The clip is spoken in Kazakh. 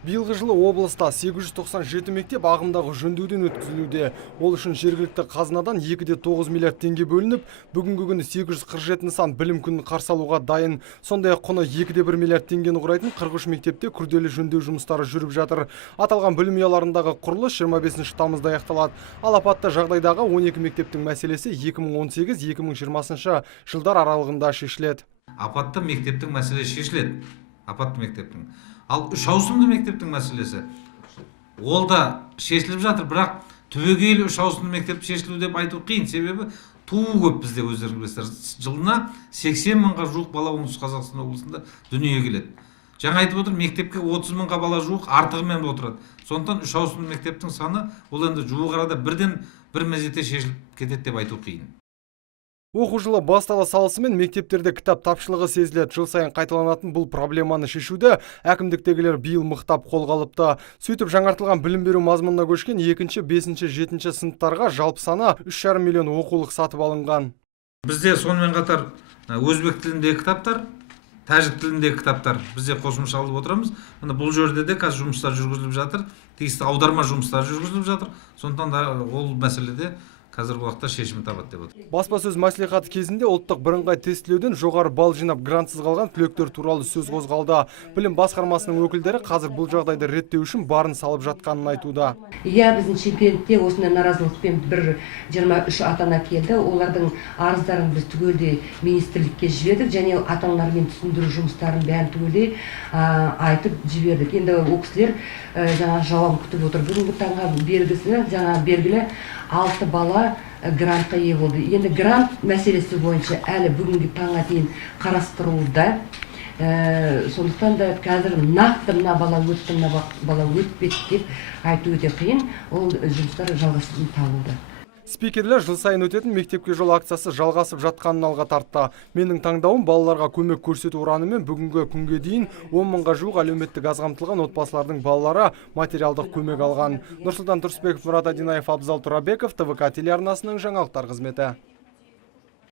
Биылғы жылы облыста 897 мектеп ағымдағы жөндеуден өткізілуде. Ол үшін жергілікті қазынадан 2,9 миллиард теңге бөлініп, бүгінгі күні 847 нысан білім күнін қарсы алуға дайын. Сондай-ақ құны 2,1 миллиард теңгені құрайтын 43 мектепте күрделі жөндеу жұмыстары жүріп жатыр. Аталған білім ұяларындағы құрылыс 25 тамызда аяқталады. Ал апатты жағдайдағы 12 мектептің мәселесі 2018-2020 жылдар аралығында шешіледі. Апатты мектептің мәселесі шешіледі. Апатты мектептің. Ал үш ауысымды мектептің мәселесі ол да шешіліп жатыр, бірақ түбегейлі үш ауысымды мектеп шешілу деп айту қиын, себебі туу көп бізде, өздеріңіз білесіздер. Жылына 80 мыңға жуық бала оңтүстік Қазақстан облысында дүниеге келеді. Жаңа айтып отыр, мектепке 30 мыңға бала жуық артығымен отырады. Сондықтан үш ауысымды мектептің саны ол енді жуық арада бірден бір мезетте шешіліп кетеді деп айту қиын. Оқу жылы бастала салысымен мектептерде кітап тапшылығы сезіледі. Жыл сайын қайталанатын бұл проблеманы шешуді әкімдіктегілер биыл мықтап қолға алыпты. Сөйтіп жаңартылған білім беру мазмұнына көшкен 2-ші, 5-ші, 7-ші сыныптарға жалпы саны 3,5 миллион оқулық сатып алынған. Бізде сонымен қатар өзбек тіліндегі кітаптар, тәжік тіліндегі кітаптар бізде қосымша алып отырамыз. Бұл жерде де қазір жұмыстар жүргізіліп жатыр, тиісті аударма жұмыстары жүргізіліп жатыр. Сондықтан да ол мәселеде қазіргі уақытта шешім табады деп отыр. Баспасөз мәслихаты кезінде ұлттық бірыңғай тестілеуден жоғары балл жинап грантсыз қалған түлектер туралы сөз қозғалды. Білім басқармасының өкілдері қазір бұл жағдайды реттеу үшін барын салып жатқанын айтуда. Иә, біздің шымкентте осындай наразылықпен 23 ата-ана келді. Олардың арыздарын біз түгелдей министрлікке жібердік, және ата-аналармен түсіндіру жұмыстарын бәрін түгелдей айтып жібердік. Енді ол кісілер жаңа жауап күтіп отыр. Бүгінгі таңға белгілі 6 бала грантқа ие болды. Енді грант мәселесі бойынша әлі бүгінгі таңға дейін қарастырылуда. Сондықтан да қазір нақты мына бала өтті, мына бала өтпеді деп айту өте қиын. Ол жұмыстар жалғасын табылды. Спикерлер жыл сайын өтетін мектепке жол акциясы жалғасып жатқанын алға тартты. Менің таңдауым балаларға көмек көрсету ұранымен бүгінгі күнге дейін 10 мыңға жуық әлеуметтік аз қамтылған отбасылардың балалары материалдық көмек алған. Нұрсұлтан Тұрысбеков, Мұрат Адинаев, Абзал Тұрабеков, ТВК телеарнасының жаңалықтар қызметі.